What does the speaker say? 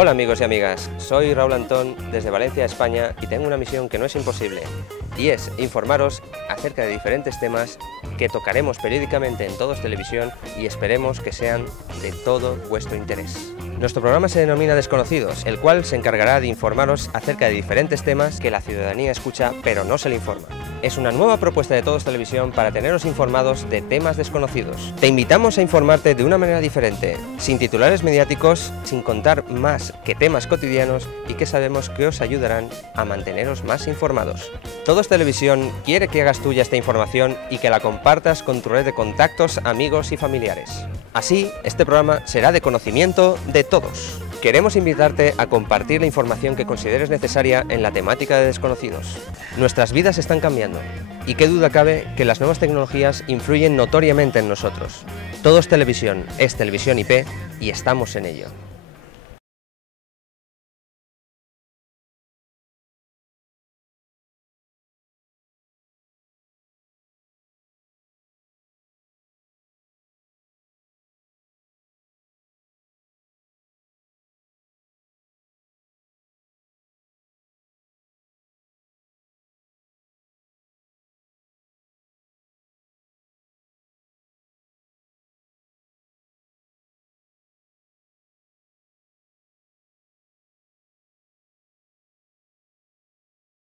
Hola amigos y amigas, soy Raúl Antón desde Valencia, España, y tengo una misión que no es imposible, y es informaros acerca de diferentes temas que tocaremos periódicamente en Todos Televisión y esperemos que sean de todo vuestro interés. Nuestro programa se denomina Desconocidos, el cual se encargará de informaros acerca de diferentes temas que la ciudadanía escucha pero no se le informa. Es una nueva propuesta de Todos Televisión para teneros informados de temas desconocidos. Te invitamos a informarte de una manera diferente, sin titulares mediáticos, sin contar más que temas cotidianos y que sabemos que os ayudarán a manteneros más informados. Todos Televisión quiere que hagas tuya esta información y que la compartas con tu red de contactos, amigos y familiares. Así, este programa será de conocimiento de todos. Queremos invitarte a compartir la información que consideres necesaria en la temática de Desconocidos. Nuestras vidas están cambiando y qué duda cabe que las nuevas tecnologías influyen notoriamente en nosotros. Todos Televisión es Televisión IP y estamos en ello.